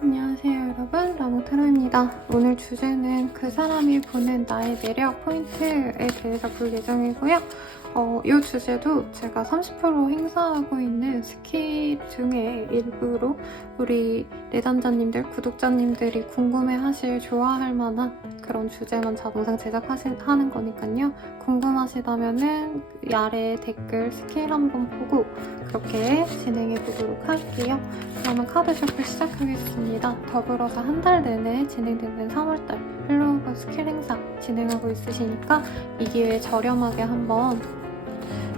안녕하세요 여러분, 라모타로입니다. 오늘 주제는 그 사람이 보는 나의 매력 포인트에 대해서 볼 예정이고요. 이 주제도 제가 30% 행사하고 있는 스킬 중에 일부로 우리 내담자님들, 구독자님들이 궁금해하실, 좋아할 만한 그런 주제만 자동상 제작하는 거니까요. 궁금하시다면은 아래 댓글 스킬 한번 보고 그렇게 진행해 보도록 할게요. 그러면 카드 셔플 시작하겠습니다. 더불어서 한 달 내내 진행되는 3월달 헬로우버 스킬 행사 진행하고 있으시니까 이 기회에 저렴하게 한번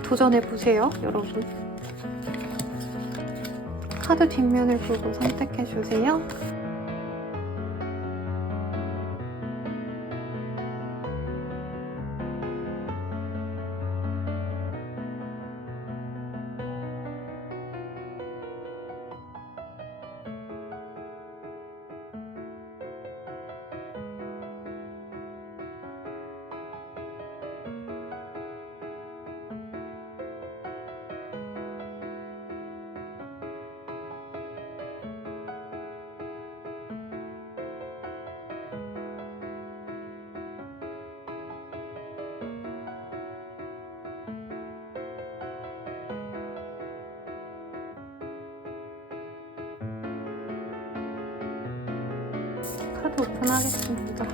도전해보세요, 여러분. 카드 뒷면을 보고 선택해주세요. 카드 오픈하겠습니다.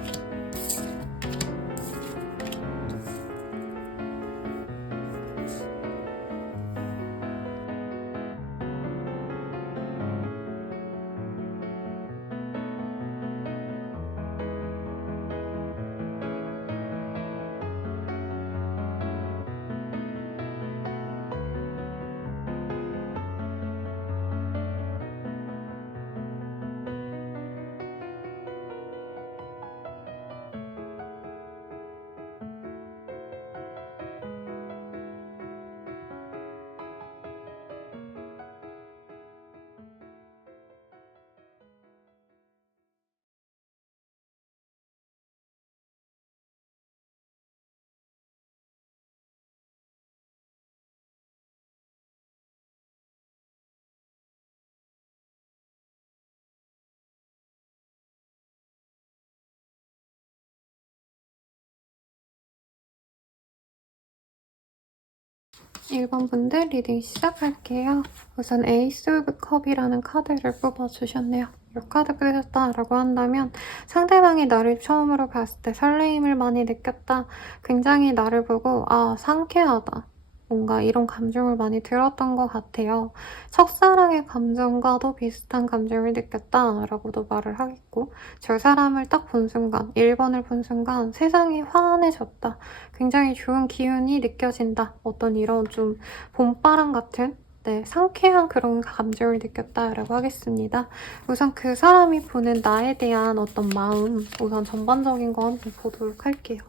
(1번) 분들 리딩 시작할게요. 우선 에이스 오브 컵이라는 카드를 뽑아주셨네요. 이 카드 끄셨다라고 한다면 상대방이 나를 처음으로 봤을 때 설레임을 많이 느꼈다. 굉장히 나를 보고 상쾌하다. 뭔가 이런 감정을 많이 들었던 것 같아요. 첫사랑의 감정과도 비슷한 감정을 느꼈다라고도 말을 하겠고, 저 사람을 딱 본 순간, 1번을 본 순간 세상이 환해졌다. 굉장히 좋은 기운이 느껴진다. 어떤 이런 좀 봄바람 같은 상쾌한 그런 감정을 느꼈다라고 하겠습니다. 우선 그 사람이 보는 나에 대한 어떤 마음, 우선 전반적인 거 한번 보도록 할게요.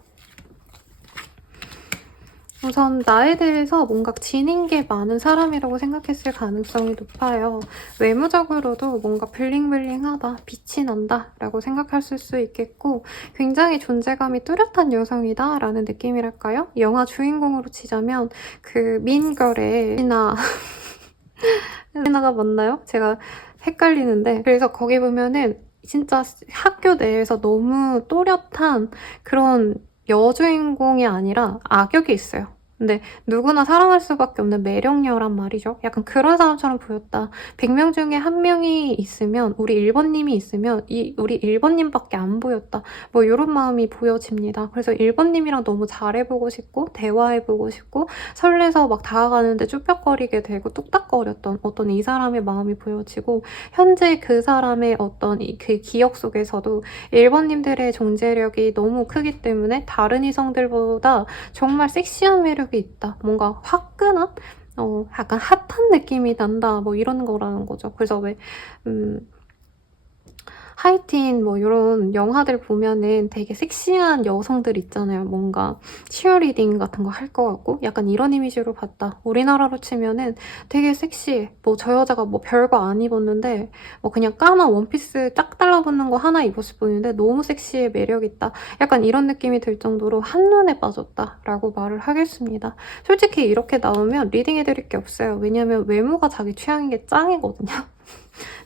우선 나에 대해서 뭔가 지닌 게 많은 사람이라고 생각했을 가능성이 높아요. 외모적으로도 뭔가 블링블링하다, 빛이 난다 라고 생각하실 수 있겠고, 굉장히 존재감이 뚜렷한 여성이다 라는 느낌이랄까요? 영화 주인공으로 치자면 그 민걸의 리나가 맞나요? 제가 헷갈리는데, 그래서 거기 보면은 진짜 학교 내에서 너무 또렷한 그런 여주인공이 아니라 악역이 있어요. 근데 누구나 사랑할 수밖에 없는 매력녀란 말이죠. 약간 그런 사람처럼 보였다. 100명 중에 한 명이 있으면, 우리 1번님이 있으면 우리 1번님밖에 안 보였다. 뭐 이런 마음이 보여집니다. 그래서 1번님이랑 너무 잘해보고 싶고 대화해보고 싶고 설레서 막 다가가는데 쭈뼛거리게 되고 뚝딱거렸던 어떤 이 사람의 마음이 보여지고, 현재 그 사람의 어떤 그 기억 속에서도 1번님들의 존재력이 너무 크기 때문에 다른 이성들보다 정말 섹시한 매력이 있다. 뭔가 화끈한? 약간 핫한 느낌이 난다. 뭐 이런 거라는 거죠. 그래서 왜 하이틴 뭐 이런 영화들 보면은 되게 섹시한 여성들 있잖아요. 뭔가 치어리딩 같은 거 할 것 같고 약간 이런 이미지로 봤다. 우리나라로 치면은 되게 섹시해. 뭐 저 여자가 뭐 별거 안 입었는데 뭐 그냥 까만 원피스 딱 달라붙는 거 하나 입었을 뿐인데 너무 섹시해, 매력 있다. 약간 이런 느낌이 들 정도로 한눈에 빠졌다라고 말을 하겠습니다. 솔직히 이렇게 나오면 리딩해드릴 게 없어요. 왜냐면 외모가 자기 취향인 게 짱이거든요.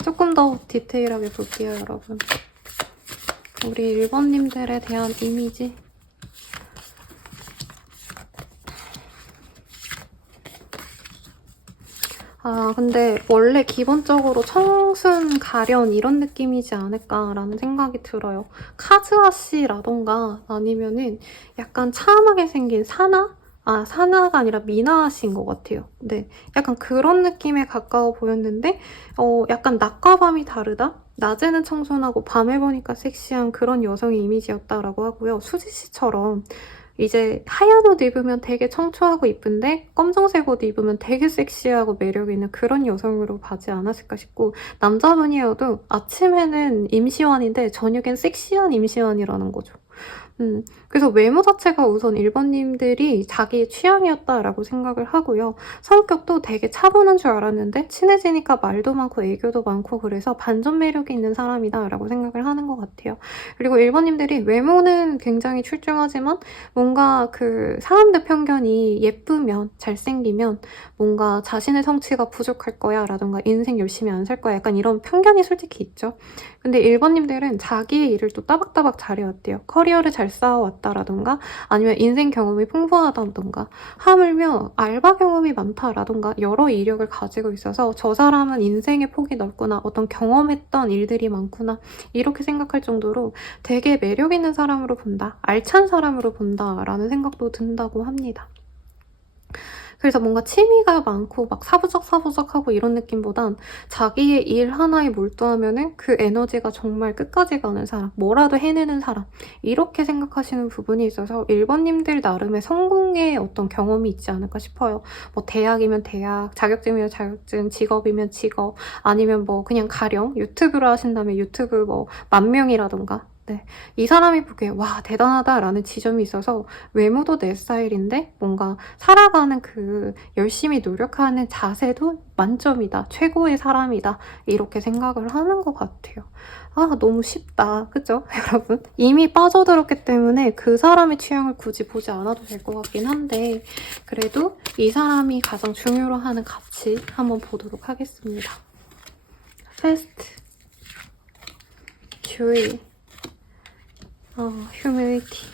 조금 더 디테일하게 볼게요, 여러분. 우리 1번님들에 대한 이미지. 근데 원래 기본적으로 청순, 가련 이런 느낌이지 않을까라는 생각이 들어요. 카즈아 씨라던가 아니면은 약간 참하게 생긴 사나? 사나가 아니라 미나 씨인 것 같아요. 네, 약간 그런 느낌에 가까워 보였는데 약간 낮과 밤이 다르다? 낮에는 청순하고 밤에 보니까 섹시한 그런 여성의 이미지였다라고 하고요. 수지 씨처럼 이제 하얀 옷 입으면 되게 청초하고 이쁜데 검정색 옷 입으면 되게 섹시하고 매력 있는 그런 여성으로 가지 않았을까 싶고, 남자분이어도 아침에는 임시완인데 저녁엔 섹시한 임시완이라는 거죠. 그래서 외모 자체가 우선 1번님들이 자기의 취향이었다라고 생각을 하고요. 성격도 되게 차분한 줄 알았는데 친해지니까 말도 많고 애교도 많고 그래서 반전 매력이 있는 사람이다라고 생각을 하는 것 같아요. 그리고 1번님들이 외모는 굉장히 출중하지만 뭔가 그 사람들 편견이 예쁘면, 잘생기면 뭔가 자신의 성취가 부족할 거야 라던가 인생 열심히 안 살 거야 약간 이런 편견이 솔직히 있죠. 근데 1번님들은 자기의 일을 또 따박따박 잘해왔대요. 커리어를 잘 쌓아왔다라던가 아니면 인생 경험이 풍부하다던가 하물며 알바 경험이 많다라던가 여러 이력을 가지고 있어서 저 사람은 인생의 폭이 넓구나, 어떤 경험했던 일들이 많구나 이렇게 생각할 정도로 되게 매력 있는 사람으로 본다, 알찬 사람으로 본다라는 생각도 든다고 합니다. 그래서 뭔가 취미가 많고 막 사부작사부작하고 이런 느낌보단 자기의 일 하나에 몰두하면은 그 에너지가 정말 끝까지 가는 사람, 뭐라도 해내는 사람, 이렇게 생각하시는 부분이 있어서 1번님들 나름의 성공의 어떤 경험이 있지 않을까 싶어요. 뭐 대학이면 대학, 자격증이면 자격증, 직업이면 직업, 아니면 뭐 그냥 가령 유튜브를 하신다면 유튜브 뭐 10,000명이라던가. 네, 이 사람이 보기에 와 대단하다라는 지점이 있어서 외모도 내 스타일인데 뭔가 살아가는 그 열심히 노력하는 자세도 만점이다, 최고의 사람이다 이렇게 생각을 하는 것 같아요. 너무 쉽다, 그죠? 여러분 이미 빠져들었기 때문에 그 사람의 취향을 굳이 보지 않아도 될 것 같긴 한데 그래도 이 사람이 가장 중요로 하는 가치 한번 보도록 하겠습니다. 페스트, 듀이, 휴밀리티.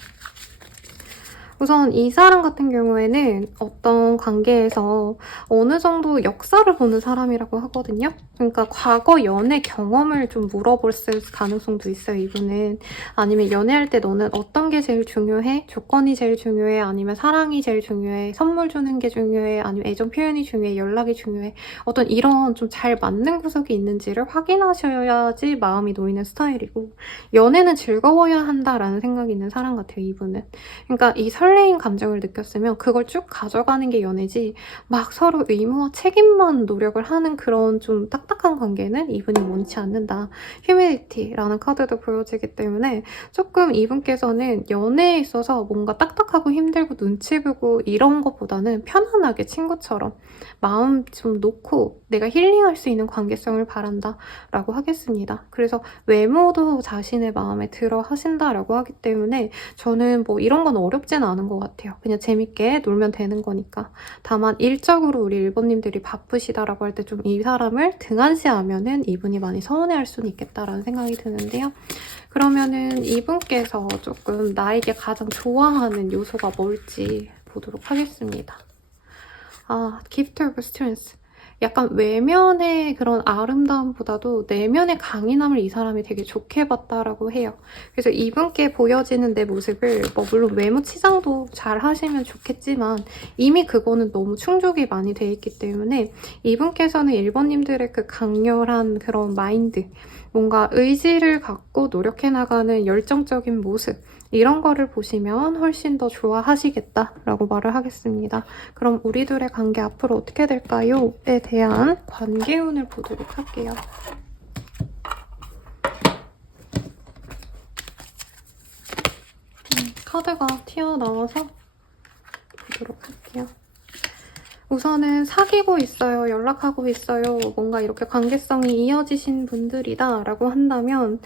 우선 이 사람 같은 경우에는 어떤 관계에서 어느 정도 역사를 보는 사람이라고 하거든요. 그러니까 과거 연애 경험을 좀 물어볼 가능성도 있어요, 이분은. 아니면 연애할 때 너는 어떤 게 제일 중요해? 조건이 제일 중요해? 아니면 사랑이 제일 중요해? 선물 주는 게 중요해? 아니면 애정 표현이 중요해? 연락이 중요해? 어떤 이런 좀 잘 맞는 구석이 있는지를 확인하셔야지 마음이 놓이는 스타일이고, 연애는 즐거워야 한다라는 생각이 있는 사람 같아요, 이분은. 그러니까 이 설레임 감정을 느꼈으면 그걸 쭉 가져가는 게 연애지 막 서로 의무와 책임만 노력을 하는 그런 좀 딱딱한 관계는 이분이 원치 않는다. 휴밀리티라는 카드도 보여지기 때문에 조금 이분께서는 연애에 있어서 뭔가 딱딱하고 힘들고 눈치 보고 이런 것보다는 편안하게 친구처럼 마음 좀 놓고 내가 힐링할 수 있는 관계성을 바란다 라고 하겠습니다. 그래서 외모도 자신의 마음에 들어 하신다라고 하기 때문에 저는 뭐 이런 건 어렵진 않은 것 같아요. 그냥 재밌게 놀면 되는 거니까. 다만 일적으로 우리 1번님들이 바쁘시다라고 할 때 좀 이 사람을 등한시하면은 이분이 많이 서운해할 수는 있겠다라는 생각이 드는데요. 그러면은 이분께서 조금 나에게 가장 좋아하는 요소가 뭘지 보도록 하겠습니다. Gift of Strength. 약간 외면의 그런 아름다움보다도 내면의 강인함을 이 사람이 되게 좋게 봤다라고 해요. 그래서 이분께 보여지는 내 모습을 물론 외모 치장도 잘 하시면 좋겠지만 이미 그거는 너무 충족이 많이 돼 있기 때문에 이분께서는 1번님들의 그 강렬한 그런 마인드, 뭔가 의지를 갖고 노력해 나가는 열정적인 모습, 이런 거를 보시면 훨씬 더 좋아하시겠다라고 말을 하겠습니다. 그럼 우리들의 관계 앞으로 어떻게 될까요? 에 대한 관계운을 보도록 할게요. 카드가 튀어나와서 보도록 할게요. 우선은 사귀고 있어요, 연락하고 있어요, 뭔가 이렇게 관계성이 이어지신 분들이다 라고 한다면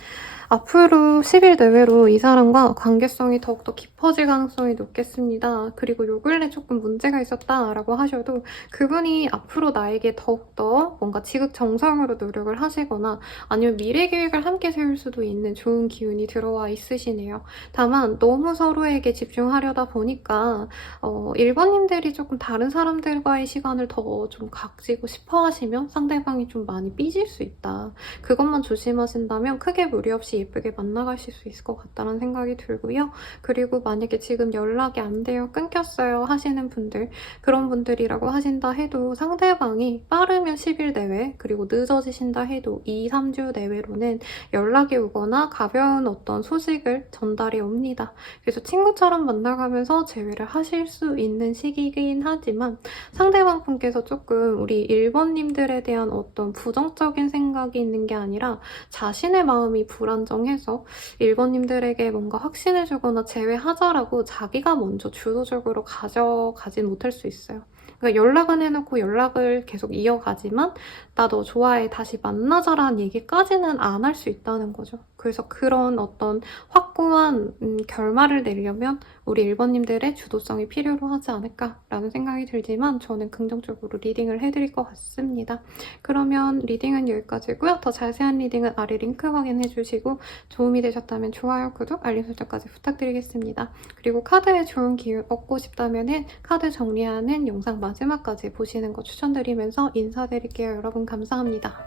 앞으로 10일 내외로 이 사람과 관계성이 더욱더 깊어질 가능성이 높겠습니다. 그리고 요 근래 조금 문제가 있었다라고 하셔도 그분이 앞으로 나에게 더욱더 뭔가 지극정성으로 노력을 하시거나 아니면 미래 계획을 함께 세울 수도 있는 좋은 기운이 들어와 있으시네요. 다만 너무 서로에게 집중하려다 보니까 1번님들이 조금 다른 사람들과의 시간을 더 좀 가지고 싶어 하시면 상대방이 좀 많이 삐질 수 있다. 그것만 조심하신다면 크게 무리 없이 예쁘게 만나가실 수 있을 것 같다는 생각이 들고요. 그리고 만약에 지금 연락이 안 돼요, 끊겼어요 하시는 분들, 그런 분들이라고 하신다 해도 상대방이 빠르면 10일 내외, 그리고 늦어지신다 해도 2, 3주 내외로는 연락이 오거나 가벼운 어떤 소식을 전달이 옵니다. 그래서 친구처럼 만나가면서 재회를 하실 수 있는 시기이긴 하지만 상대방 분께서 조금 우리 1번님들에 대한 어떤 부정적인 생각이 있는 게 아니라 자신의 마음이 불안정해서 1번님들에게 뭔가 확신을 주거나 재회하자라고 자기가 먼저 주도적으로 가져가진 못할 수 있어요. 그러니까 연락은 해놓고 연락을 계속 이어가지만 나 너 좋아해 다시 만나자라는 얘기까지는 안 할 수 있다는 거죠. 그래서 그런 어떤 확고한 결말을 내려면 우리 1번님들의 주도성이 필요로 하지 않을까라는 생각이 들지만 저는 긍정적으로 리딩을 해드릴 것 같습니다. 그러면 리딩은 여기까지고요. 더 자세한 리딩은 아래 링크 확인해주시고 도움이 되셨다면 좋아요, 구독, 알림 설정까지 부탁드리겠습니다. 그리고 카드에 좋은 기운 얻고 싶다면 카드 정리하는 영상 마지막까지 보시는 거 추천드리면서 인사드릴게요. 여러분 감사합니다.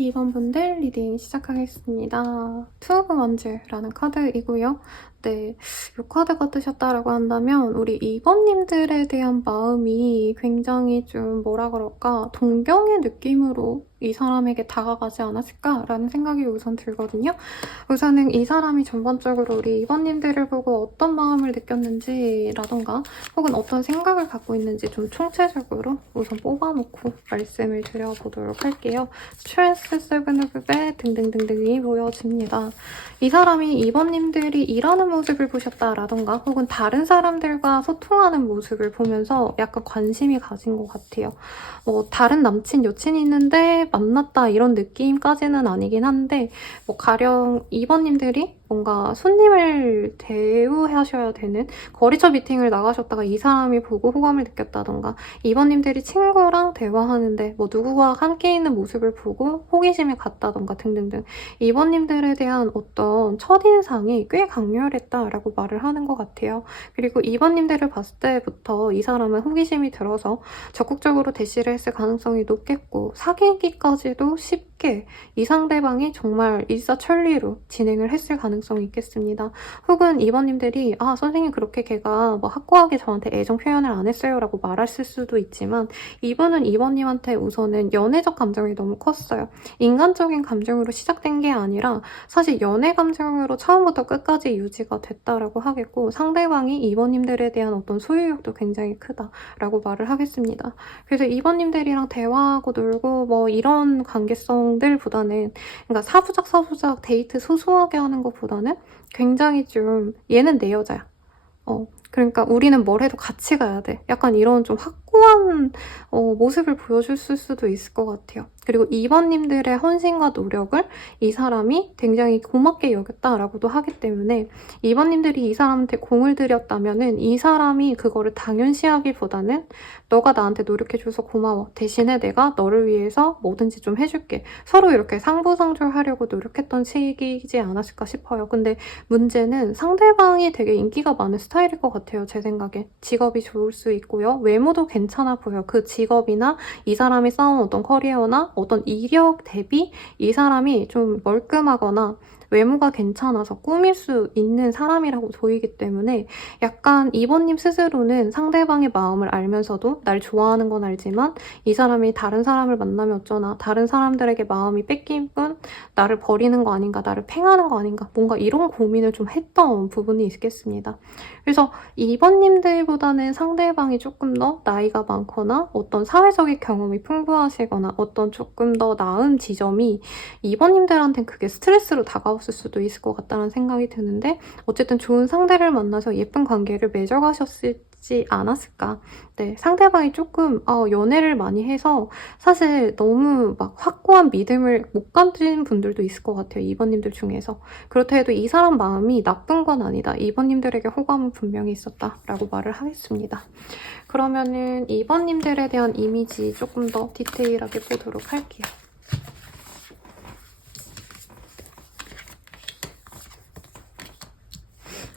이번 분들 리딩 시작하겠습니다. 투 오브 원즈라는 카드이고요. 네, 이 카드가 뜨셨다라고 한다면 우리 2번님들에 대한 마음이 굉장히 좀 뭐라 그럴까 동경의 느낌으로 이 사람에게 다가가지 않았을까라는 생각이 우선 들거든요. 우선은 이 사람이 전반적으로 우리 2번님들을 보고 어떤 마음을 느꼈는지라던가 혹은 어떤 생각을 갖고 있는지 좀 총체적으로 우선 뽑아놓고 말씀을 드려보도록 할게요. 스트레스, 세븐 오브 배 등등등등이 보여집니다. 이 사람이 2번님들이 일하는 이쁜 모습을 보셨다라던가 혹은 다른 사람들과 소통하는 모습을 보면서 약간 관심이 가진 것 같아요. 뭐 다른 남친, 여친이 있는데 만났다 이런 느낌까지는 아니긴 한데 뭐 가령 2번님들이 뭔가 손님을 대우하셔야 되는 거리처 미팅을 나가셨다가 이 사람이 보고 호감을 느꼈다던가 2번님들이 친구랑 대화하는데 뭐 누구와 함께 있는 모습을 보고 호기심이 갔다던가 등등등 2번님들에 대한 어떤 첫인상이 꽤 강렬했다라고 말을 하는 것 같아요. 그리고 2번님들을 봤을 때부터 이 사람은 호기심이 들어서 적극적으로 대시를 했을 가능성이 높겠고 사귀기까지도 쉽게 이 상대방이 정말 일사천리로 진행을 했을 가능성이 있겠습니다. 혹은 2번님들이 아 선생님 그렇게 걔가 뭐 확고하게 저한테 애정 표현을 안 했어요 라고 말했을 수도 있지만 이분은 2번님한테 우선은 연애적 감정이 너무 컸어요. 인간적인 감정으로 시작된 게 아니라 사실 연애 감정으로 처음부터 끝까지 유지가 됐다라고 하겠고 상대방이 2번님들에 대한 어떤 소유욕도 굉장히 크다라고 말을 하겠습니다. 그래서 2번님들이랑 대화하고 놀고 뭐 이런 관계성들보다는 그러니까 사부작 데이트 소소하게 하는 것보다는 굉장히 좀 얘는 내 여자야. 그러니까 우리는 뭘 해도 같이 가야 돼. 약간 이런 좀 확고한 모습을 보여줬을 수도 있을 것 같아요. 그리고 2번님들의 헌신과 노력을 이 사람이 굉장히 고맙게 여겼다라고도 하기 때문에 2번님들이 이 사람한테 공을 들였다면은 이 사람이 그거를 당연시하기보다는 너가 나한테 노력해줘서 고마워. 대신에 내가 너를 위해서 뭐든지 좀 해줄게. 서로 이렇게 상부상조하려고 노력했던 시기이지 않았을까 싶어요. 근데 문제는 상대방이 되게 인기가 많은 스타일일 것 같아요. 제 생각에. 직업이 좋을 수 있고요. 외모도 괜찮아 보여. 그 직업이나 이 사람이 쌓은 어떤 커리어나 어떤 이력 대비 이 사람이 좀 멀끔하거나 외모가 괜찮아서 꾸밀 수 있는 사람이라고 보이기 때문에 약간 2번님 스스로는 상대방의 마음을 알면서도 날 좋아하는 건 알지만 이 사람이 다른 사람을 만나면 어쩌나 다른 사람들에게 마음이 뺏긴 뿐 나를 버리는 거 아닌가 나를 팽하는 거 아닌가 뭔가 이런 고민을 좀 했던 부분이 있겠습니다. 그래서 2번님들보다는 상대방이 조금 더 나이가 많거나 어떤 사회적인 경험이 풍부하시거나 어떤 조금 더 나은 지점이 2번님들한테는 그게 스트레스로 다가왔을 수도 있을 것 같다는 생각이 드는데 어쨌든 좋은 상대를 만나서 예쁜 관계를 맺어가셨지 않았을까. 네, 상대방이 조금 연애를 많이 해서 사실 너무 막 확고한 믿음을 못 가진 분들도 있을 것 같아요. 2번님들 중에서. 그렇다 해도 이 사람 마음이 나쁜 건 아니다. 2번님들에게 호감은 분명히 있었다라고 말을 하겠습니다. 그러면은 2번님들에 대한 이미지 조금 더 디테일하게 보도록 할게요.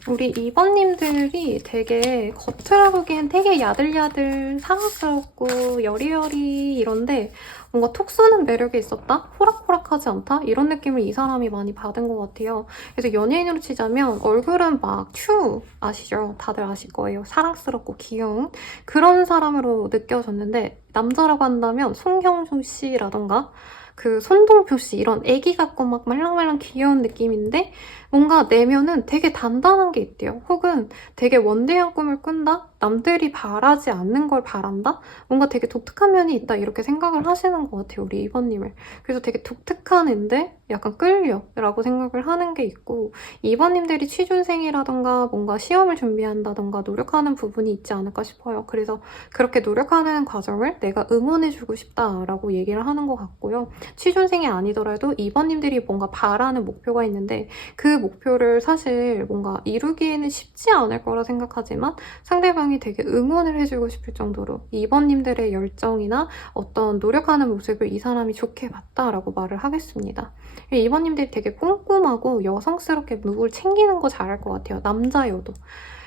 우리 2번님들이 되게 겉으로 보기엔 되게 야들야들 사랑스럽고 여리여리 이런데 뭔가 톡 쏘는 매력이 있었다? 호락호락하지 않다? 이런 느낌을 이 사람이 많이 받은 것 같아요. 그래서 연예인으로 치자면 얼굴은 막 큐 아시죠? 다들 아실 거예요. 사랑스럽고 귀여운 그런 사람으로 느껴졌는데 남자라고 한다면 송형준 씨라던가 그 손동표 씨 이런 애기 같고 막 말랑말랑 귀여운 느낌인데 뭔가 내면은 되게 단단한 게 있대요. 혹은 되게 원대한 꿈을 꾼다? 남들이 바라지 않는 걸 바란다? 뭔가 되게 독특한 면이 있다 이렇게 생각을 하시는 것 같아요. 우리 2번님을. 그래서 되게 독특한 앤데 약간 끌려 라고 생각을 하는 게 있고 2번님들이 취준생이라던가 뭔가 시험을 준비한다던가 노력하는 부분이 있지 않을까 싶어요. 그래서 그렇게 노력하는 과정을 내가 응원해주고 싶다라고 얘기를 하는 것 같고요. 취준생이 아니더라도 2번님들이 뭔가 바라는 목표가 있는데 그 목표를 사실 뭔가 이루기에는 쉽지 않을 거라 생각하지만 상대방이 되게 응원을 해주고 싶을 정도로 2번님들의 열정이나 어떤 노력하는 모습을 이 사람이 좋게 봤다라고 말을 하겠습니다. 2번님들이 되게 꼼꼼하고 여성스럽게 누굴 챙기는 거 잘할 것 같아요. 남자여도.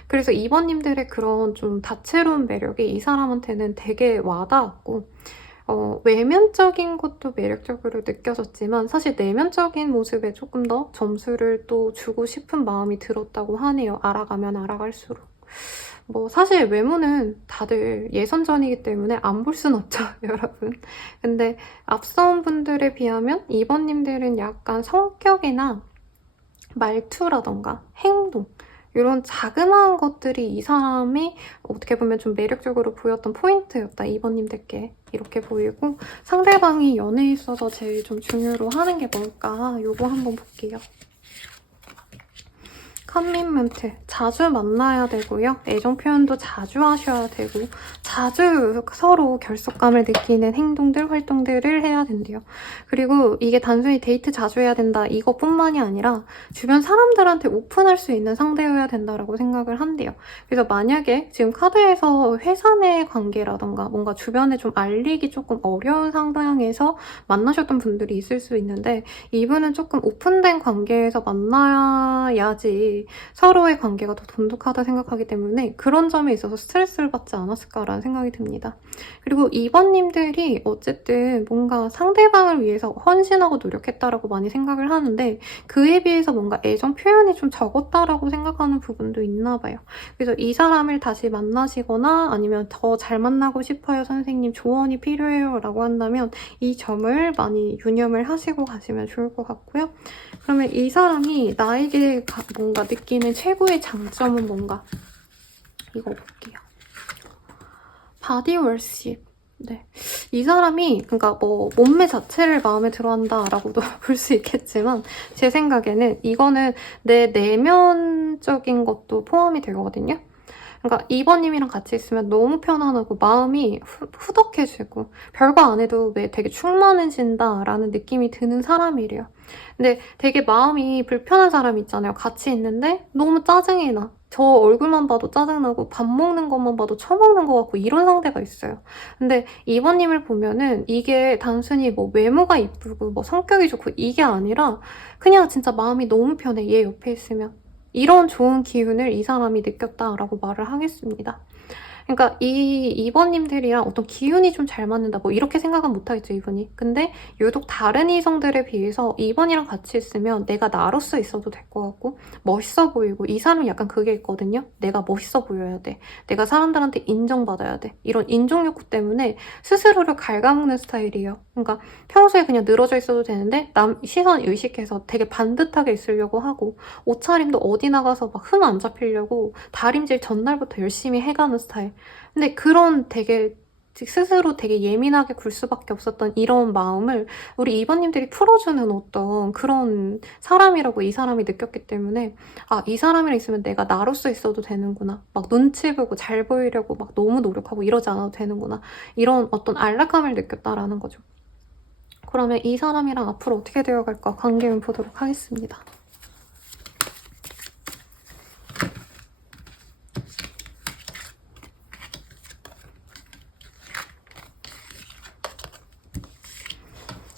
그래서 2번님들의 그런 좀 다채로운 매력이 이 사람한테는 되게 와닿았고 외면적인 것도 매력적으로 느껴졌지만 사실 내면적인 모습에 조금 더 점수를 또 주고 싶은 마음이 들었다고 하네요. 알아가면 알아갈수록. 뭐 사실 외모는 다들 예선전이기 때문에 안 볼 순 없죠, 여러분. 근데 앞선 분들에 비하면 2번님들은 약간 성격이나 말투라던가 행동 이런 자그마한 것들이 이 사람이 어떻게 보면 좀 매력적으로 보였던 포인트였다, 2번님들께. 이렇게 보이고 상대방이 연애에 있어서 제일 좀 중요로 하는 게 뭘까? 요거 한번 볼게요. 커미먼트 자주 만나야 되고요. 애정 표현도 자주 하셔야 되고 자주 서로 결속감을 느끼는 행동들, 활동들을 해야 된대요. 그리고 이게 단순히 데이트 자주 해야 된다 이것뿐만이 아니라 주변 사람들한테 오픈할 수 있는 상대여야 된다라고 생각을 한대요. 그래서 만약에 지금 카드에서 회사 내 관계라던가 뭔가 주변에 좀 알리기 조금 어려운 상황에서 만나셨던 분들이 있을 수 있는데 이분은 조금 오픈된 관계에서 만나야지 서로의 관계가 더 돈독하다 생각하기 때문에 그런 점에 있어서 스트레스를 받지 않았을까라는 생각이 듭니다. 그리고 2번님들이 어쨌든 뭔가 상대방을 위해서 헌신하고 노력했다라고 많이 생각을 하는데 그에 비해서 뭔가 애정 표현이 좀 적었다라고 생각하는 부분도 있나 봐요. 그래서 이 사람을 다시 만나시거나 아니면 더 잘 만나고 싶어요 선생님 조언이 필요해요 라고 한다면 이 점을 많이 유념을 하시고 가시면 좋을 것 같고요. 그러면 이 사람이 나에게 뭔가 느끼는 최고의 장점은 뭔가? 이거 볼게요. 바디 월십. 네. 이 사람이 그러니까 뭐 몸매 자체를 마음에 들어한다라고도 볼 수 있겠지만 제 생각에는 이거는 내 내면적인 것도 포함이 되거든요. 그러니까 2번님이랑 같이 있으면 너무 편안하고 마음이 후덕해지고 별거 안 해도 왜 되게 충만해진다라는 느낌이 드는 사람이래요. 근데 되게 마음이 불편한 사람 있잖아요. 같이 있는데 너무 짜증이 나. 저 얼굴만 봐도 짜증나고 밥 먹는 것만 봐도 처먹는 것 같고 이런 상대가 있어요. 근데 2번님을 보면은 이게 단순히 뭐 외모가 이쁘고 뭐 성격이 좋고 이게 아니라 그냥 진짜 마음이 너무 편해. 얘 옆에 있으면. 이런 좋은 기운을 이 사람이 느꼈다라고 말을 하겠습니다. 그러니까 이 2번님들이랑 어떤 기운이 좀 잘 맞는다 뭐 이렇게 생각은 못하겠죠 이분이. 근데 유독 다른 이성들에 비해서 2번이랑 같이 있으면 내가 나로서 있어도 될 것 같고 멋있어 보이고 이 사람은 약간 그게 있거든요. 내가 멋있어 보여야 돼. 내가 사람들한테 인정받아야 돼. 이런 인정 욕구 때문에 스스로를 갉아먹는 스타일이에요. 그러니까 평소에 그냥 늘어져 있어도 되는데 남 시선 의식해서 되게 반듯하게 있으려고 하고 옷차림도 어디 나가서 막 흠 안 잡히려고 다림질 전날부터 열심히 해가는 스타일. 근데 그런 되게 스스로 되게 예민하게 굴 수밖에 없었던 이런 마음을 우리 2번님들이 풀어주는 어떤 그런 사람이라고 이 사람이 느꼈기 때문에 아, 이 사람이랑 있으면 내가 나로서 있어도 되는구나. 막 눈치 보고 잘 보이려고 막 너무 노력하고 이러지 않아도 되는구나. 이런 어떤 안락함을 느꼈다라는 거죠. 그러면 이 사람이랑 앞으로 어떻게 되어갈까 관계운 보도록 하겠습니다.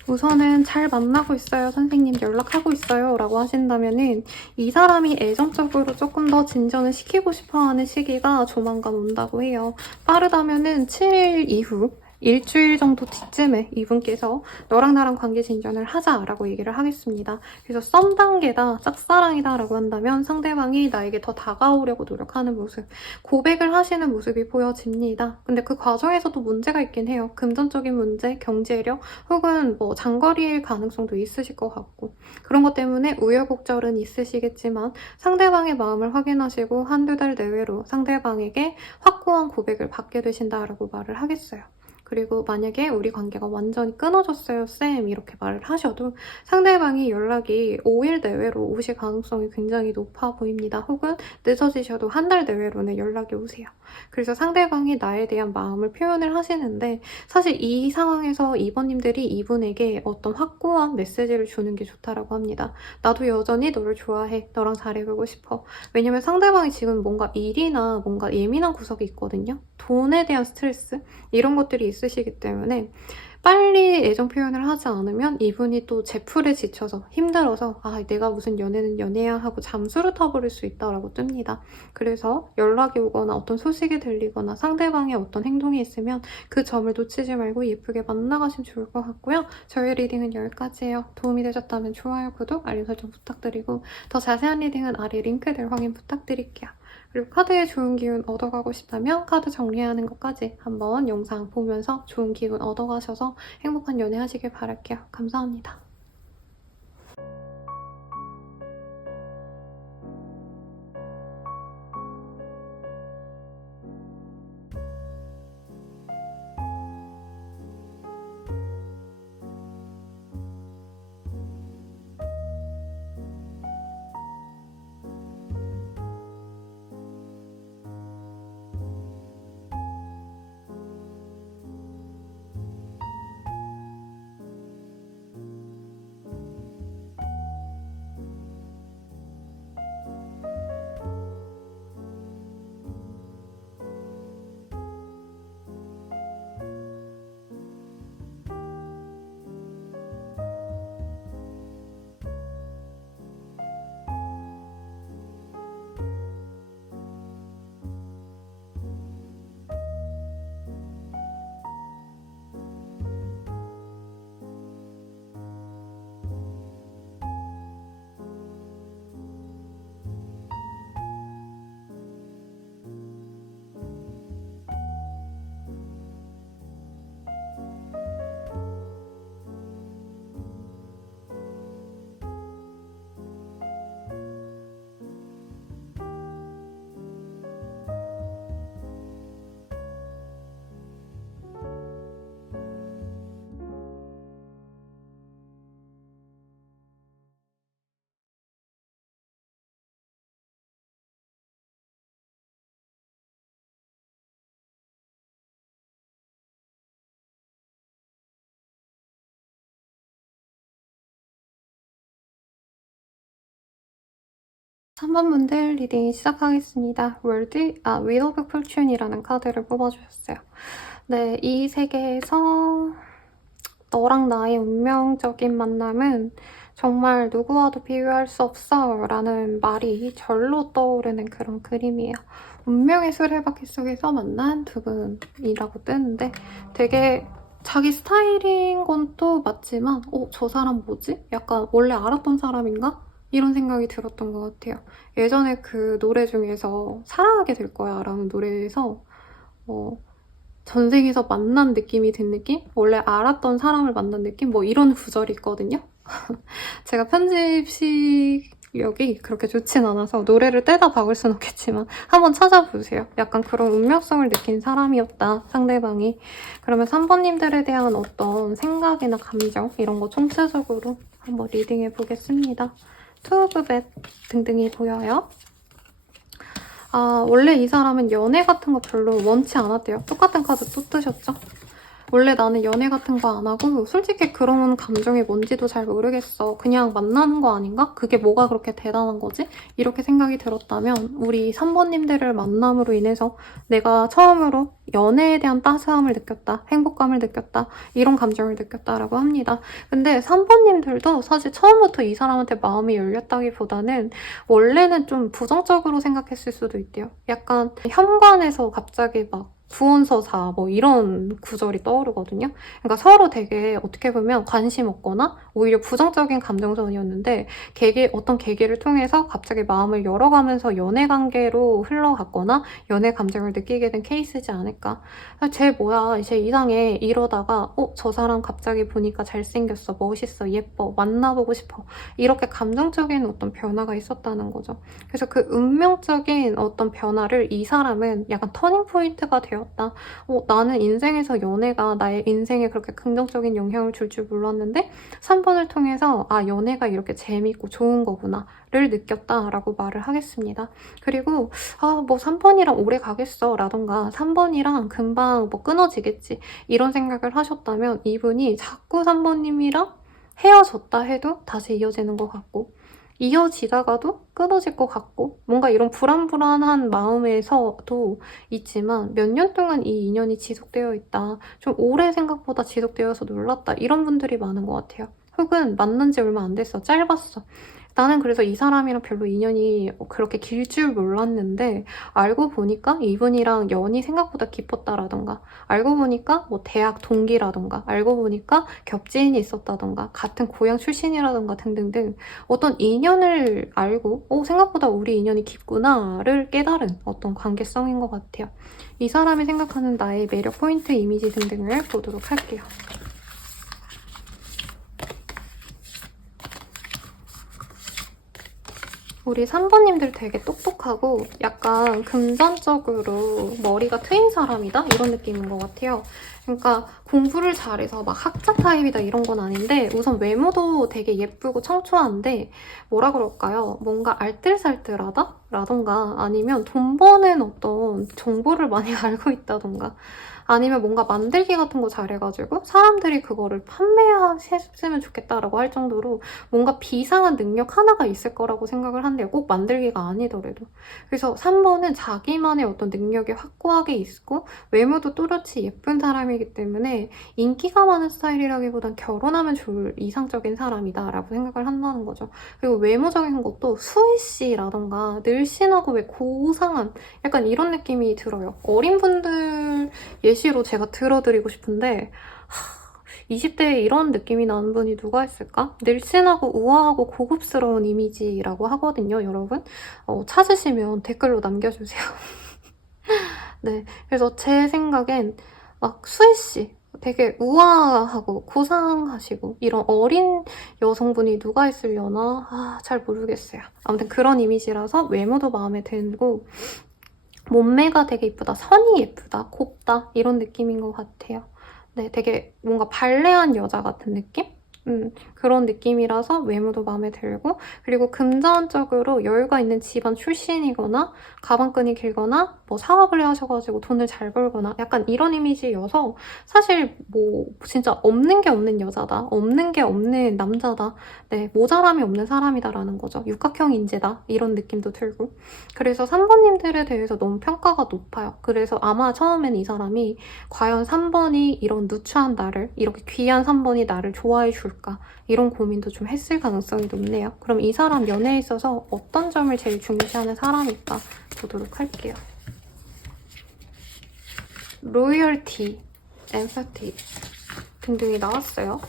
우선은 잘 만나고 있어요. 선생님 연락하고 있어요. 라고 하신다면은 이 사람이 애정적으로 조금 더 진전을 시키고 싶어하는 시기가 조만간 온다고 해요. 빠르다면은 7일 이후 일주일 정도 뒤쯤에 이분께서 너랑 나랑 관계 진전을 하자라고 얘기를 하겠습니다. 그래서 썸 단계다, 짝사랑이다 라고 한다면 상대방이 나에게 더 다가오려고 노력하는 모습, 고백을 하시는 모습이 보여집니다. 근데 그 과정에서도 문제가 있긴 해요. 금전적인 문제, 경제력, 혹은 뭐 장거리일 가능성도 있으실 것 같고 그런 것 때문에 우여곡절은 있으시겠지만 상대방의 마음을 확인하시고 한두 달 내외로 상대방에게 확고한 고백을 받게 되신다라고 말을 하겠어요. 그리고 만약에 우리 관계가 완전히 끊어졌어요, 쌤 이렇게 말을 하셔도 상대방이 연락이 5일 내외로 오실 가능성이 굉장히 높아 보입니다. 혹은 늦어지셔도 한 달 내외로는 연락이 오세요. 그래서 상대방이 나에 대한 마음을 표현을 하시는데 사실 이 상황에서 2번님들이 이분에게 어떤 확고한 메시지를 주는 게 좋다라고 합니다. 나도 여전히 너를 좋아해. 너랑 잘해보고 싶어. 왜냐면 상대방이 지금 뭔가 일이나 뭔가 예민한 구석이 있거든요. 돈에 대한 스트레스? 이런 것들이 있으시기 때문에 빨리 애정 표현을 하지 않으면 이분이 또 제풀에 지쳐서 힘들어서 아 내가 무슨 연애는 연애야 하고 잠수를 타버릴 수 있다라고 뜹니다. 그래서 연락이 오거나 어떤 소식이 들리거나 상대방의 어떤 행동이 있으면 그 점을 놓치지 말고 예쁘게 만나가시면 좋을 것 같고요. 저희 리딩은 여기까지예요. 도움이 되셨다면 좋아요, 구독, 알림 설정 부탁드리고 더 자세한 리딩은 아래 링크들 확인 부탁드릴게요. 그리고 카드의 좋은 기운 얻어가고 싶다면 카드 정리하는 것까지 한번 영상 보면서 좋은 기운 얻어가셔서 행복한 연애 하시길 바랄게요. 감사합니다. 3번 분들 리딩 시작하겠습니다. 윌 오브 풀춘이라는 카드를 뽑아주셨어요. 네, 이 세계에서 너랑 나의 운명적인 만남은 정말 누구와도 비교할 수 없어 라는 말이 절로 떠오르는 그런 그림이에요. 운명의 수레바퀴 속에서 만난 두 분이라고 뜨는데 되게 자기 스타일인 건 또 맞지만 저 사람 뭐지? 약간 원래 알았던 사람인가? 이런 생각이 들었던 것 같아요. 예전에 그 노래 중에서 사랑하게 될 거야 라는 노래에서 전생에서 만난 느낌이 든 느낌? 원래 알았던 사람을 만난 느낌? 뭐 이런 구절이 있거든요. 제가 편집 실력이 그렇게 좋진 않아서 노래를 떼다 박을 순 없겠지만 한번 찾아보세요. 약간 그런 운명성을 느낀 사람이었다, 상대방이. 그러면 3번님들에 대한 어떤 생각이나 감정 이런 거 총체적으로 한번 리딩해보겠습니다. 투 오브 벳 등등이 보여요. 원래 이 사람은 연애 같은 거 별로 원치 않았대요. 똑같은 카드 또 뜨셨죠? 원래 나는 연애 같은 거 안 하고 솔직히 그런 감정이 뭔지도 잘 모르겠어. 그냥 만나는 거 아닌가? 그게 뭐가 그렇게 대단한 거지? 이렇게 생각이 들었다면 우리 3번님들을 만남으로 인해서 내가 처음으로 연애에 대한 따스함을 느꼈다. 행복감을 느꼈다. 이런 감정을 느꼈다라고 합니다. 근데 3번님들도 사실 처음부터 이 사람한테 마음이 열렸다기보다는 원래는 좀 부정적으로 생각했을 수도 있대요. 약간 현관에서 갑자기 막 구원서사 뭐 이런 구절이 떠오르거든요. 그러니까 서로 되게 어떻게 보면 관심 없거나 오히려 부정적인 감정선이었는데 어떤 계기를 통해서 갑자기 마음을 열어가면서 연애 관계로 흘러갔거나 연애 감정을 느끼게 된 케이스지 않을까. 쟤 뭐야, 쟤 이상해 이러다가 저 사람 갑자기 보니까 잘생겼어, 멋있어, 예뻐, 만나보고 싶어 이렇게 감정적인 어떤 변화가 있었다는 거죠. 그래서 그 운명적인 어떤 변화를 이 사람은 약간 터닝포인트가 되었다. 나는 인생에서 연애가 나의 인생에 그렇게 긍정적인 영향을 줄 몰랐는데 3번을 통해서 연애가 이렇게 재밌고 좋은 거구나 를 느꼈다라고 말을 하겠습니다. 그리고 뭐 3번이랑 오래 가겠어 라던가 3번이랑 금방 뭐 끊어지겠지 이런 생각을 하셨다면 이분이 자꾸 3번님이랑 헤어졌다 해도 다시 이어지는 것 같고 이어지다가도 끊어질 것 같고 뭔가 이런 불안불안한 마음에서도 있지만 몇 년 동안 이 인연이 지속되어 있다. 좀 오래 생각보다 지속되어서 놀랐다. 이런 분들이 많은 것 같아요. 혹은 만난 지 얼마 안 됐어. 짧았어. 나는 그래서 이 사람이랑 별로 인연이 그렇게 길 줄 몰랐는데 알고 보니까 이분이랑 연이 생각보다 깊었다라던가 알고 보니까 뭐 대학 동기라던가 알고 보니까 겹지인이 있었다던가 같은 고향 출신이라던가 등등등 어떤 인연을 알고 생각보다 우리 인연이 깊구나를 깨달은 어떤 관계성인 것 같아요. 이 사람이 생각하는 나의 매력 포인트 이미지 등등을 보도록 할게요. 우리 3번님들 되게 똑똑하고 약간 금전적으로 머리가 트인 사람이다? 이런 느낌인 것 같아요. 그러니까 공부를 잘해서 막 학자 타입이다 이런 건 아닌데 우선 외모도 되게 예쁘고 청초한데 뭐라 그럴까요? 뭔가 알뜰살뜰하다? 라던가 아니면 돈 버는 어떤 정보를 많이 알고 있다던가 아니면 뭔가 만들기 같은 거 잘해가지고 사람들이 그거를 판매했으면 좋겠다라고 할 정도로 뭔가 비상한 능력 하나가 있을 거라고 생각을 한대요. 꼭 만들기가 아니더라도. 그래서 3번은 자기만의 어떤 능력이 확고하게 있고 외모도 또렷이 예쁜 사람이기 때문에 인기가 많은 스타일이라기보단 결혼하면 좋을 이상적인 사람이다라고 생각을 한다는 거죠. 그리고 외모적인 것도 수희씨라던가 늘씬하고 왜 고상한 약간 이런 느낌이 들어요. 어린 분들 예시로 제가 들어드리고 싶은데 20대에 이런 느낌이 나는 분이 누가 있을까? 늘씬하고 우아하고 고급스러운 이미지라고 하거든요, 여러분. 찾으시면 댓글로 남겨주세요. 네, 그래서 제 생각엔 막 수희씨 되게 우아하고 고상하시고 이런 어린 여성분이 누가 있으려나? 잘 모르겠어요. 아무튼 그런 이미지라서 외모도 마음에 들고 몸매가 되게 예쁘다, 선이 예쁘다, 곱다 이런 느낌인 것 같아요. 네, 되게 뭔가 발레한 여자 같은 느낌? 그런 느낌이라서 외모도 마음에 들고, 그리고 금전적으로 여유가 있는 집안 출신이거나 가방끈이 길거나 뭐 사업을 하셔가지고 돈을 잘 벌거나 약간 이런 이미지여서 사실 뭐 진짜 없는 게 없는 여자다, 없는 게 없는 남자다, 네, 모자람이 없는 사람이다라는 거죠. 육각형 인재다 이런 느낌도 들고. 그래서 3번님들에 대해서 너무 평가가 높아요. 그래서 아마 처음엔 이 사람이 과연 3번이 이런 누추한 나를, 이렇게 귀한 3번이 나를 좋아해 줄까, 이런 고민도 좀 했을 가능성이 높네요. 그럼 이 사람 연애에 있어서 어떤 점을 제일 중요시하는 사람일까 보도록 할게요. 로열티, 엠파티 등등이 나왔어요.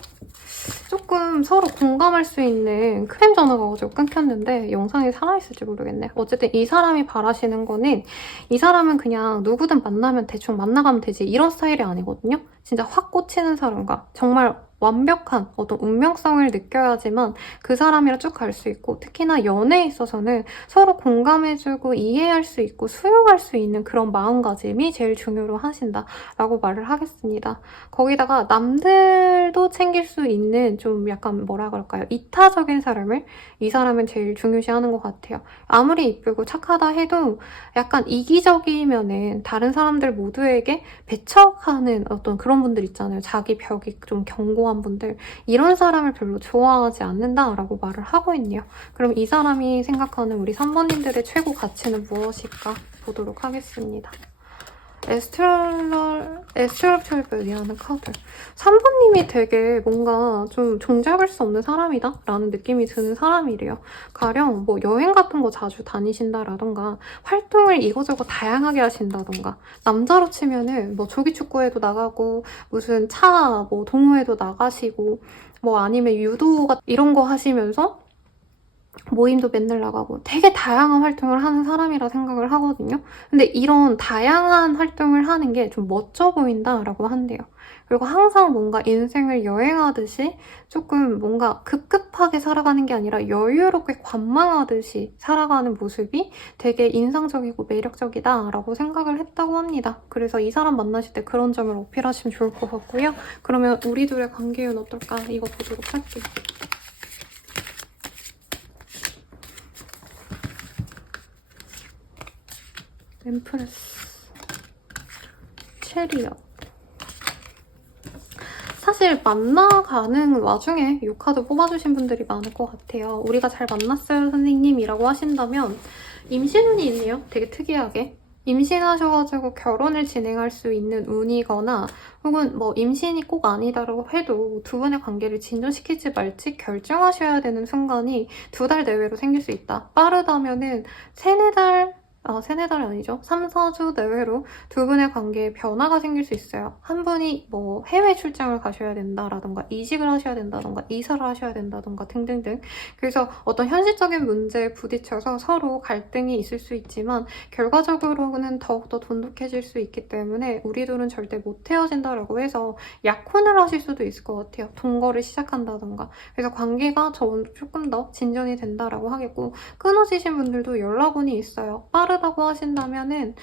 조금 서로 공감할 수 있는 크림 전화가 가지고 끊겼는데 영상이 살아있을지 모르겠네. 어쨌든 이 사람이 바라시는 거는, 이 사람은 그냥 누구든 만나면 대충 만나가면 되지 이런 스타일이 아니거든요. 진짜 확 꽂히는 사람과 정말 완벽한 어떤 운명성을 느껴야지만 그 사람이랑 쭉 갈 수 있고, 특히나 연애에 있어서는 서로 공감해주고 이해할 수 있고 수용할 수 있는 그런 마음가짐이 제일 중요로 하신다라고 말을 하겠습니다. 거기다가 남들도 챙길 수 있는 좀 약간 뭐라 그럴까요? 이타적인 사람을 이 사람은 제일 중요시하는 것 같아요. 아무리 이쁘고 착하다 해도 약간 이기적이면은 다른 사람들 모두에게 배척하는 어떤 그런 분들 있잖아요. 자기 벽이 좀 견고한 분들. 이런 사람을 별로 좋아하지 않는다라고 말을 하고 있네요. 그럼 이 사람이 생각하는 우리 3번님들의 최고 가치는 무엇일까 보도록 하겠습니다. 에스트럴철별이라는 카드. 3번님이 되게 뭔가 좀 종잡을 수 없는 사람이다 라는 느낌이 드는 사람이래요. 가령 뭐 여행 같은 거 자주 다니신다라던가 활동을 이거저거 다양하게 하신다던가, 남자로 치면은 뭐 조기축구에도 나가고 무슨 차 뭐 동호회도 나가시고 뭐 아니면 유도 이런 거 하시면서 모임도 맨날 나가고 되게 다양한 활동을 하는 사람이라 생각을 하거든요. 근데 이런 다양한 활동을 하는 게 좀 멋져 보인다라고 한대요. 그리고 항상 뭔가 인생을 여행하듯이 조금 뭔가 급급하게 살아가는 게 아니라 여유롭게 관망하듯이 살아가는 모습이 되게 인상적이고 매력적이다라고 생각을 했다고 합니다. 그래서 이 사람 만나실 때 그런 점을 어필하시면 좋을 것 같고요. 그러면 우리 둘의 관계는 어떨까? 이거 보도록 할게요. 엠프레스, 체리엇. 사실 만나가는 와중에 이 카드 뽑아주신 분들이 많을 것 같아요. 우리가 잘 만났어요 선생님이라고 하신다면 임신운이 있네요. 되게 특이하게. 임신하셔가지고 결혼을 진행할 수 있는 운이거나, 혹은 뭐 임신이 꼭 아니다라고 해도 두 분의 관계를 진전시킬지 말지 결정하셔야 되는 순간이 2달 내외로 생길 수 있다. 빠르다면은 3-4달, 3-4달이 아니죠. 3-4주 내외로 두 분의 관계에 변화가 생길 수 있어요. 한 분이 뭐 해외 출장을 가셔야 된다라던가, 이직을 하셔야 된다던가, 이사를 하셔야 된다던가 등등등. 그래서 어떤 현실적인 문제에 부딪혀서 서로 갈등이 있을 수 있지만 결과적으로는 더욱더 돈독해질 수 있기 때문에 우리 둘은 절대 못 헤어진다라고 해서 약혼을 하실 수도 있을 것 같아요. 동거를 시작한다던가. 그래서 관계가 조금 더 진전이 된다라고 하겠고, 끊어지신 분들도 연락운이 있어요. 빠르다고 하신다면은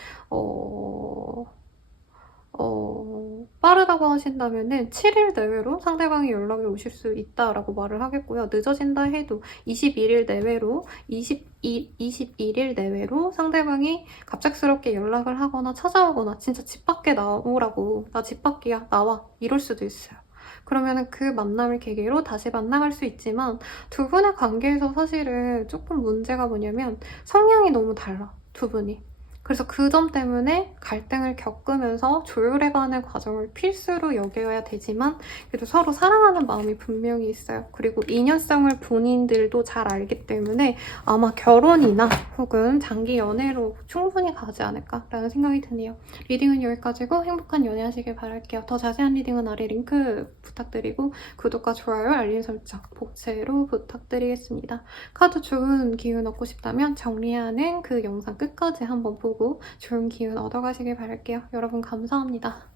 빠르다고 하신다면은 7일 내외로 상대방이 연락이 오실 수 있다라고 말을 하겠고요. 늦어진다 해도 21일 내외로, 21일 내외로 상대방이 갑작스럽게 연락을 하거나 찾아오거나, 진짜 집 밖에 나오라고, 나 집 밖이야, 나와, 이럴 수도 있어요. 그러면은 그 만남을 계기로 다시 만나갈 수 있지만, 두 분의 관계에서 사실은 조금 문제가 뭐냐면 성향이 너무 달라, 두 분이. 그래서 그 점 때문에 갈등을 겪으면서 조율해가는 과정을 필수로 여겨야 되지만, 그래도 서로 사랑하는 마음이 분명히 있어요. 그리고 인연성을 본인들도 잘 알기 때문에 아마 결혼이나 혹은 장기 연애로 충분히 가지 않을까라는 생각이 드네요. 리딩은 여기까지고 행복한 연애 하시길 바랄게요. 더 자세한 리딩은 아래 링크 부탁드리고 구독과 좋아요, 알림 설정, 복채로 부탁드리겠습니다. 카드 좋은 기운 얻고 싶다면 정리하는 그 영상 끝까지 한번 보고 좋은 기운 얻어가시길 바랄게요. 여러분 감사합니다.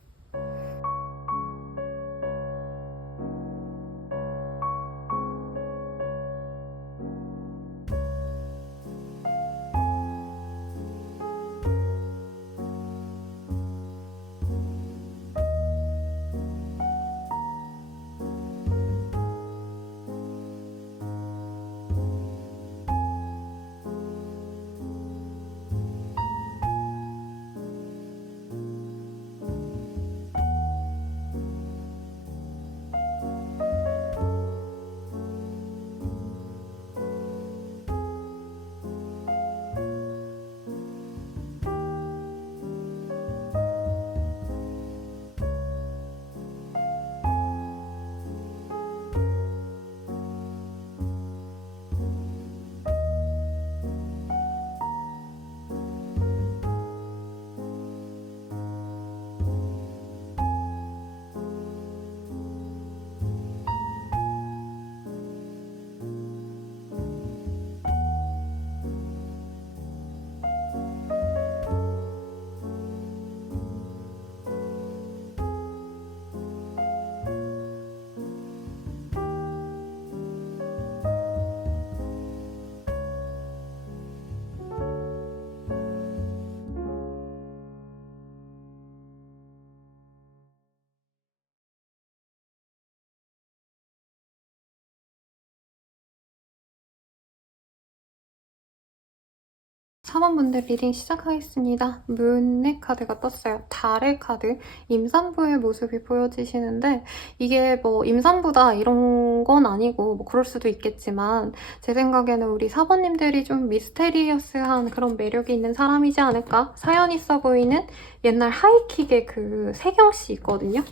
사원분들 리딩 시작하겠습니다. 문의 카드가 떴어요. 달의 카드, 임산부의 모습이 보여지시는데 이게 뭐 임산부다 이런 건 아니고 뭐 그럴 수도 있겠지만 제 생각에는 우리 사번님들이 좀 미스테리어스한 그런 매력이 있는 사람이지 않을까? 사연 있어 보이는 옛날 하이킥의 그 세경씨 있거든요?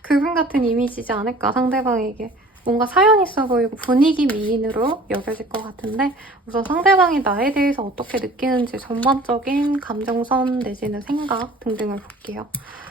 그분 같은 이미지지 않을까, 상대방에게. 뭔가 사연 있어 보이고 분위기 미인으로 여겨질 것 같은데 우선 상대방이 나에 대해서 어떻게 느끼는지 전반적인 감정선 내지는 생각 등등을 볼게요.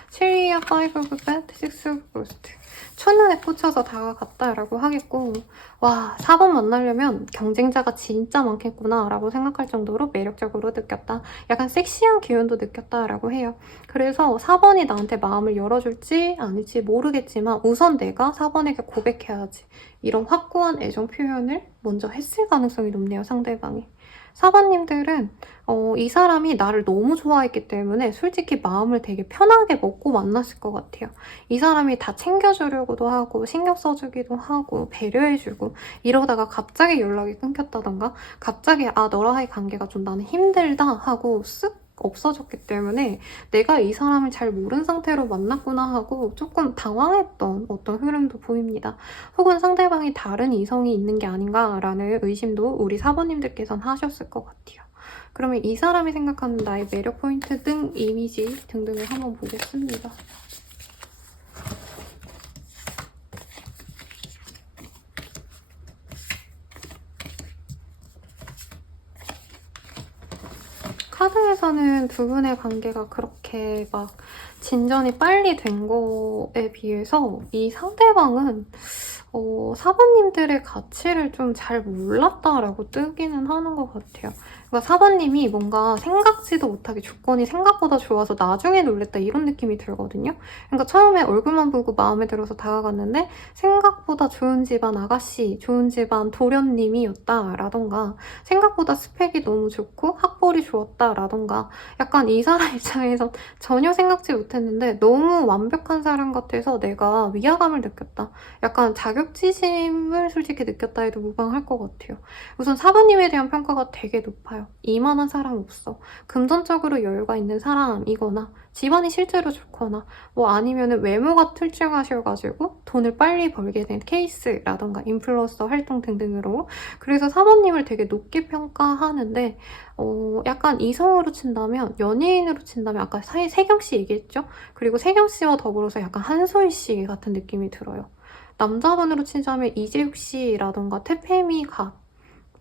7위와 5 of Bad, 6 of Ghost. 첫눈에 꽂혀서 다가갔다라고 하겠고 와, 4번 만나려면 경쟁자가 진짜 많겠구나 라고 생각할 정도로 매력적으로 느꼈다. 약간 섹시한 기운도 느꼈다라고 해요. 그래서 4번이 나한테 마음을 열어줄지 아닐지 모르겠지만 우선 내가 4번에게 고백해야지. 이런 확고한 애정 표현을 먼저 했을 가능성이 높네요, 상대방이. 4번님들은 이 사람이 나를 너무 좋아했기 때문에 솔직히 마음을 되게 편하게 먹고 만났을 것 같아요. 이 사람이 다 챙겨주려고도 하고 신경 써주기도 하고 배려해주고 이러다가 갑자기 연락이 끊겼다던가 갑자기 아 너와의 관계가 좀 나는 힘들다 하고 쓱 없어졌기 때문에 내가 이 사람을 잘 모르는 상태로 만났구나 하고 조금 당황했던 어떤 흐름도 보입니다. 혹은 상대방이 다른 이성이 있는 게 아닌가라는 의심도 우리 사번님들께서는 하셨을 것 같아요. 그러면 이 사람이 생각하는 나의 매력 포인트 등 이미지 등등을 한번 보겠습니다. 카드에서는 두 분의 관계가 그렇게 막 진전이 빨리 된 거에 비해서 이 상대방은 사번님들의 가치를 좀 잘 몰랐다라고 뜨기는 하는 것 같아요. 그러니까 사번님이 뭔가 생각지도 못하게 조건이 생각보다 좋아서 나중에 놀랬다 이런 느낌이 들거든요. 그러니까 처음에 얼굴만 보고 마음에 들어서 다가갔는데 생각보다 좋은 집안 아가씨, 좋은 집안 도련님이었다라던가 생각보다 스펙이 너무 좋고 학벌이 좋았다라던가 약간 이 사람 입장에선 전혀 생각지 못했는데 너무 완벽한 사람 같아서 내가 위화감을 느꼈다. 약간 자격지심을 솔직히 느꼈다 해도 무방할 것 같아요. 우선 사부님에 대한 평가가 되게 높아요. 이만한 사람 없어. 금전적으로 여유가 있는 사람이거나 집안이 실제로 좋거나 뭐 아니면 외모가 출중하셔가지고 돈을 빨리 벌게 된 케이스라던가 인플루언서 활동 등등으로 그래서 사모님을 되게 높게 평가하는데 약간 이성으로 친다면 연예인으로 친다면 아까 세경씨 얘기했죠? 그리고 세경씨와 더불어서 약간 한소희씨 같은 느낌이 들어요. 남자분으로 치자면 이재욱씨라던가 태페미가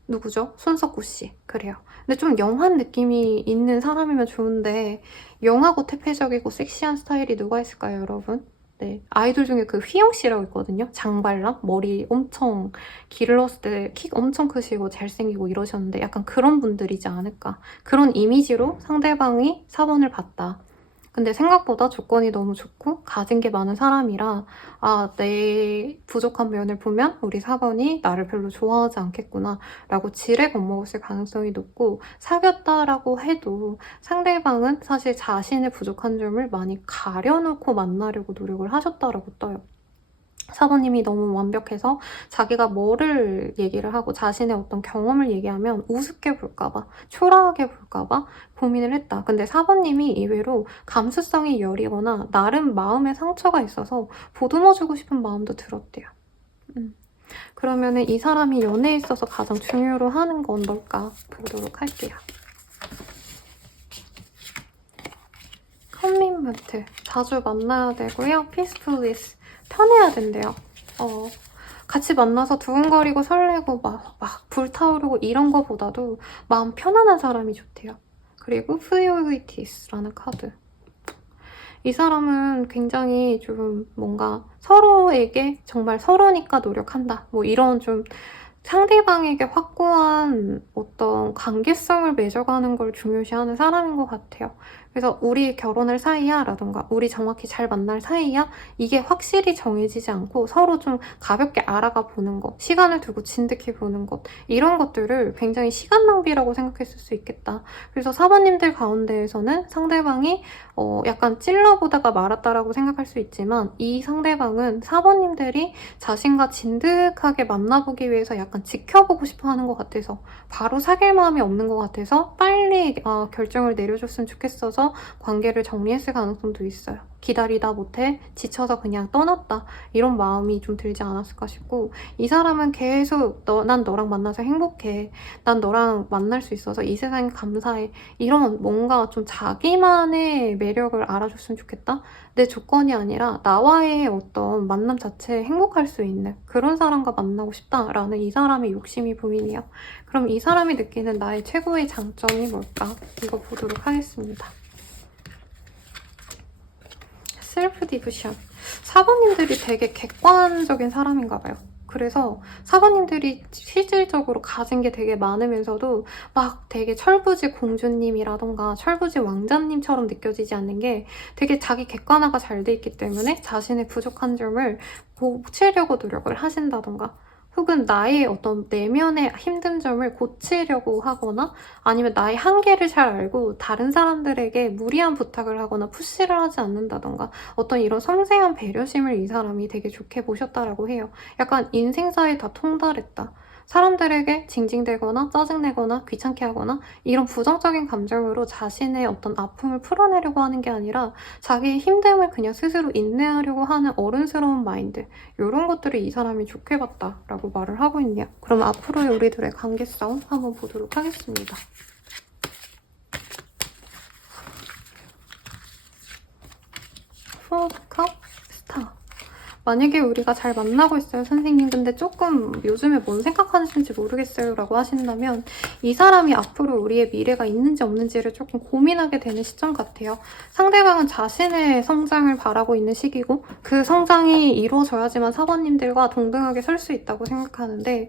누구죠? 손석구씨. 그래요. 근데 좀 영한 느낌이 있는 사람이면 좋은데 영하고 태폐적이고 섹시한 스타일이 누가 있을까요, 여러분? 네, 아이돌 중에 그 휘영씨라고 있거든요. 장발랑 머리 엄청 길렀을 때 키 엄청 크시고 잘생기고 이러셨는데 약간 그런 분들이지 않을까. 그런 이미지로 상대방이 4번을 봤다. 근데 생각보다 조건이 너무 좋고 가진 게 많은 사람이라 아, 내 부족한 면을 보면 우리 4번이 나를 별로 좋아하지 않겠구나 라고 지레 겁먹었을 가능성이 높고 사귀었다라고 해도 상대방은 사실 자신의 부족한 점을 많이 가려놓고 만나려고 노력을 하셨다라고 떠요. 4번님이 너무 완벽해서 자기가 뭐를 얘기를 하고 자신의 어떤 경험을 얘기하면 우습게 볼까봐, 초라하게 볼까봐 고민을 했다. 근데 4번님이 이외로 감수성이 여리거나 나름 마음에 상처가 있어서 보듬어주고 싶은 마음도 들었대요. 그러면은 이 사람이 연애에 있어서 가장 중요로 하는 건 뭘까 보도록 할게요. 커밋먼트 자주 만나야 되고요. 피스풀리스 편해야 된대요. 같이 만나서 두근거리고 설레고 막 불타오르고 이런 거보다도 마음 편안한 사람이 좋대요. 그리고 프리오리티스라는 카드. 이 사람은 굉장히 좀 뭔가 서로에게 정말 서로니까 노력한다. 뭐 이런 좀 상대방에게 확고한 어떤 관계성을 맺어가는 걸 중요시하는 사람인 것 같아요. 그래서 우리 결혼할 사이야 라던가 우리 정확히 잘 만날 사이야 이게 확실히 정해지지 않고 서로 좀 가볍게 알아가 보는 것, 시간을 두고 진득해 보는 것 이런 것들을 굉장히 시간 낭비라고 생각했을 수 있겠다. 그래서 사모님들 가운데에서는 상대방이 약간 찔러보다가 말았다라고 생각할 수 있지만 이 상대방은 사모님들이 자신과 진득하게 만나보기 위해서 약간 지켜보고 싶어 하는 것 같아서 바로 사귈 마음이 없는 것 같아서 빨리 결정을 내려줬으면 좋겠어서 관계를 정리했을 가능성도 있어요. 기다리다 못해 지쳐서 그냥 떠났다 이런 마음이 좀 들지 않았을까 싶고 이 사람은 계속 난 너랑 만나서 행복해 난 너랑 만날 수 있어서 이 세상에 감사해 이런 뭔가 좀 자기만의 매력을 알아줬으면 좋겠다 내 조건이 아니라 나와의 어떤 만남 자체에 행복할 수 있는 그런 사람과 만나고 싶다라는 이 사람의 욕심이 보이네요. 그럼 이 사람이 느끼는 나의 최고의 장점이 뭘까? 이거 보도록 하겠습니다. 셀프 디브션. 사부님들이 되게 객관적인 사람인가 봐요. 그래서 사부님들이 실질적으로 가진 게 되게 많으면서도 막 되게 철부지 공주님이라던가 철부지 왕자님처럼 느껴지지 않는 게 되게 자기 객관화가 잘 돼 있기 때문에 자신의 부족한 점을 고치려고 노력을 하신다던가 혹은 나의 어떤 내면의 힘든 점을 고치려고 하거나 아니면 나의 한계를 잘 알고 다른 사람들에게 무리한 부탁을 하거나 푸시를 하지 않는다던가 어떤 이런 섬세한 배려심을 이 사람이 되게 좋게 보셨다라고 해요. 약간 인생사에 다 통달했다. 사람들에게 징징대거나 짜증내거나 귀찮게 하거나 이런 부정적인 감정으로 자신의 어떤 아픔을 풀어내려고 하는 게 아니라 자기의 힘듦을 그냥 스스로 인내하려고 하는 어른스러운 마인드 이런 것들을 이 사람이 좋게 봤다라고 말을 하고 있네요. 그럼 앞으로의 우리들의 관계 싸움 한번 보도록 하겠습니다. 포컵 스타. 만약에 우리가 잘 만나고 있어요, 선생님. 근데 조금 요즘에 뭔 생각하시는지 모르겠어요 라고 하신다면 이 사람이 앞으로 우리의 미래가 있는지 없는지를 조금 고민하게 되는 시점 같아요. 상대방은 자신의 성장을 바라고 있는 시기고 그 성장이 이루어져야지만 사모님들과 동등하게 설 수 있다고 생각하는데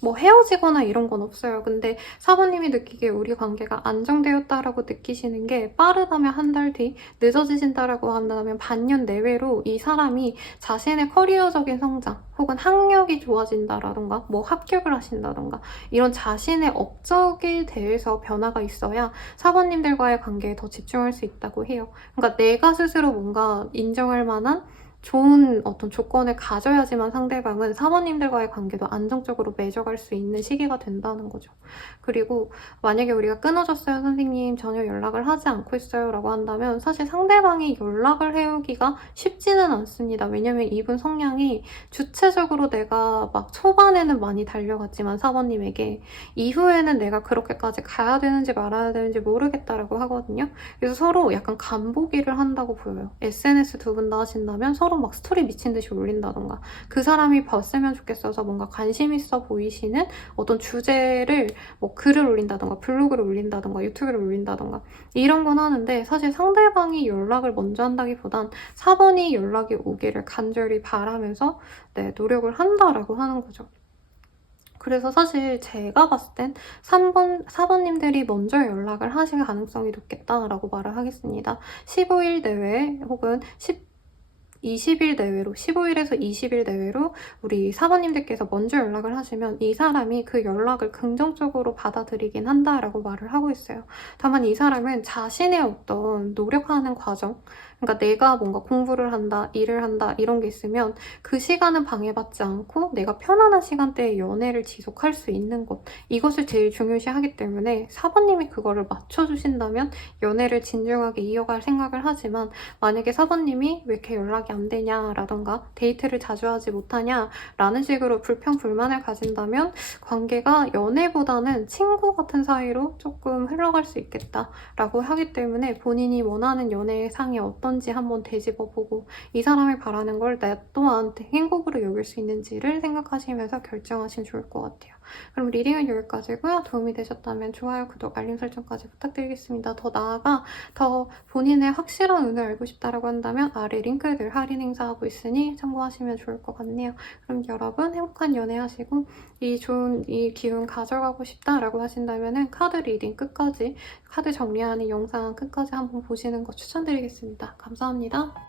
뭐 헤어지거나 이런 건 없어요. 근데 사모님이 느끼기에 우리 관계가 안정되었다라고 느끼시는 게 빠르다면 한 달 뒤, 늦어지신다라고 한다면 반년 내외로 이 사람이 자신의 커리어적인 성장 혹은 학력이 좋아진다라던가 뭐 합격을 하신다던가 이런 자신의 업적에 대해서 변화가 있어야 사모님들과의 관계에 더 집중할 수 있다고 해요. 그러니까 내가 스스로 뭔가 인정할 만한 좋은 어떤 조건을 가져야지만 상대방은 사모님들과의 관계도 안정적으로 맺어갈 수 있는 시기가 된다는 거죠. 그리고 만약에 우리가 끊어졌어요, 선생님, 전혀 연락을 하지 않고 있어요 라고 한다면 사실 상대방이 연락을 해오기가 쉽지는 않습니다. 왜냐면 이분 성향이 주체적으로 내가 막 초반에는 많이 달려갔지만 사모님에게 이후에는 내가 그렇게까지 가야 되는지 말아야 되는지 모르겠다라고 하거든요. 그래서 서로 약간 간보기를 한다고 보여요. SNS 두 분 다 하신다면 서로 막 스토리 미친 듯이 올린다던가 그 사람이 봤으면 좋겠어서 뭔가 관심 있어 보이시는 어떤 주제를 뭐 글을 올린다던가 블로그를 올린다던가 유튜브를 올린다던가 이런 건 하는데 사실 상대방이 연락을 먼저 한다기보단 4번이 연락이 오기를 간절히 바라면서 노력을 한다라고 하는 거죠. 그래서 사실 제가 봤을 땐 4번님들이 먼저 연락을 하실 가능성이 높겠다라고 말을 하겠습니다. 15일 내외 혹은 20일 내외로 15일에서 20일 내외로 우리 사모님들께서 먼저 연락을 하시면 이 사람이 그 연락을 긍정적으로 받아들이긴 한다라고 말을 하고 있어요. 다만 이 사람은 자신의 어떤 노력하는 과정 그러니까 내가 뭔가 공부를 한다, 일을 한다 이런 게 있으면 그 시간은 방해받지 않고 내가 편안한 시간대에 연애를 지속할 수 있는 것 이것을 제일 중요시하기 때문에 사모님이 그거를 맞춰주신다면 연애를 진중하게 이어갈 생각을 하지만 만약에 사모님이 왜 이렇게 연락이 안 되냐라던가 데이트를 자주 하지 못하냐 라는 식으로 불평불만을 가진다면 관계가 연애보다는 친구 같은 사이로 조금 흘러갈 수 있겠다라고 하기 때문에 본인이 원하는 연애의 상이 어떤지 한번 되짚어보고 이 사람이 바라는 걸 나 또한 행복으로 여길 수 있는지를 생각하시면서 결정하시면 좋을 것 같아요. 그럼 리딩은 여기까지고요. 도움이 되셨다면 좋아요, 구독, 알림 설정까지 부탁드리겠습니다. 더 나아가 더 본인의 확실한 운을 알고 싶다라고 한다면 아래 링크들 할인 행사하고 있으니 참고하시면 좋을 것 같네요. 그럼 여러분 행복한 연애하시고 이 좋은 이 기운 가져가고 싶다라고 하신다면 카드 리딩 끝까지, 카드 정리하는 영상 끝까지 한번 보시는 거 추천드리겠습니다. 감사합니다.